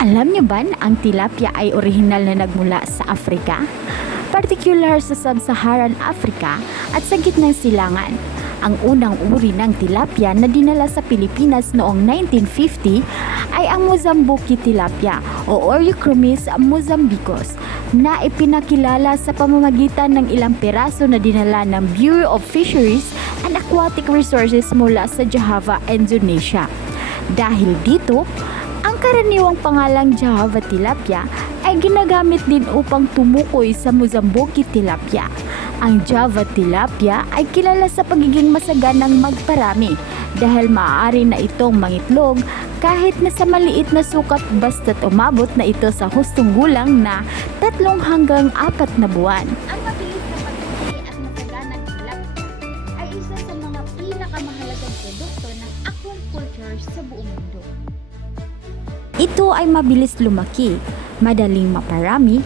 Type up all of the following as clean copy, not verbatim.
Alam niyo ba na ang tilapia ay orihinal na nagmula sa Afrika? Partikular sa Sub-Saharan Africa at sa gitnang silangan. Ang unang uri ng tilapia na dinala sa Pilipinas noong 1950 ay ang Mozambique tilapia o Eurychromis mozambicus na ipinakilala sa pamamagitan ng ilang piraso na dinala ng Bureau of Fisheries and Aquatic Resources mula sa Java, Indonesia. Dahil dito, ang karaniwang pangalang Java tilapia ay ginagamit din upang tumukoy sa Mozambique tilapia. Ang Java tilapia ay kilala sa pagiging masaganang magparami dahil maaari na itong mangitlog kahit na sa maliit na sukat basta't umabot na ito sa hustong gulang na 3 hanggang 4 na buwan. Ang mabilis na pagpili at masaganang tilapia ay isa sa mga pinakamahalagang produkto ng aquaculture sa buong mundo. Ito ay mabilis lumaki, madaling maparami,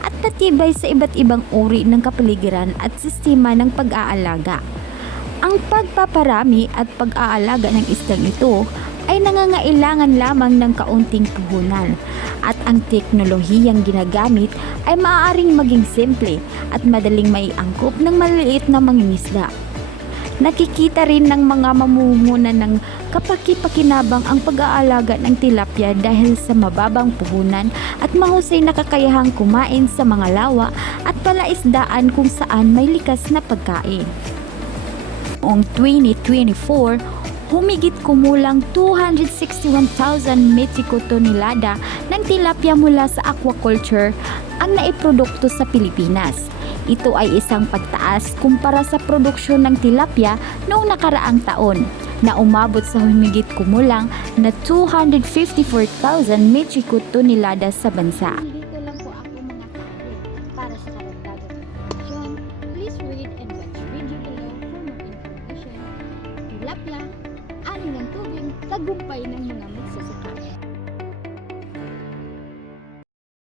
at natibay sa iba't ibang uri ng kapaligiran at sistema ng pag-aalaga. Ang pagpaparami at pag-aalaga ng isdang ito ay nangangailangan lamang ng kaunting puhunan at ang teknolohiyang ginagamit ay maaaring maging simple at madaling maiangkop ng maliliit na mangingisda. Nakikita rin ng mga mamumuhunan ng kapaki-pakinabang ang pag-aalaga ng tilapia dahil sa mababang puhunan at mahusay na kakayahang kumain sa mga lawa at palaisdaan kung saan may likas na pagkain. Noong 2024, humigit kumulang 261,000 metriko tonelada ng tilapia mula sa aquaculture ang naiprodukto sa Pilipinas. Ito ay isang pagtaas kumpara sa produksyon ng tilapia noong nakaraang taon na umabot sa humigit kumulang na 254,000 metriko tonelada sa bansa. Dito lang po ako mga kapatid. Para sa karagdagang information, please read and watch video below for more information. Tilapia, aning ng tubig, tagumpay ng mga magsasaka.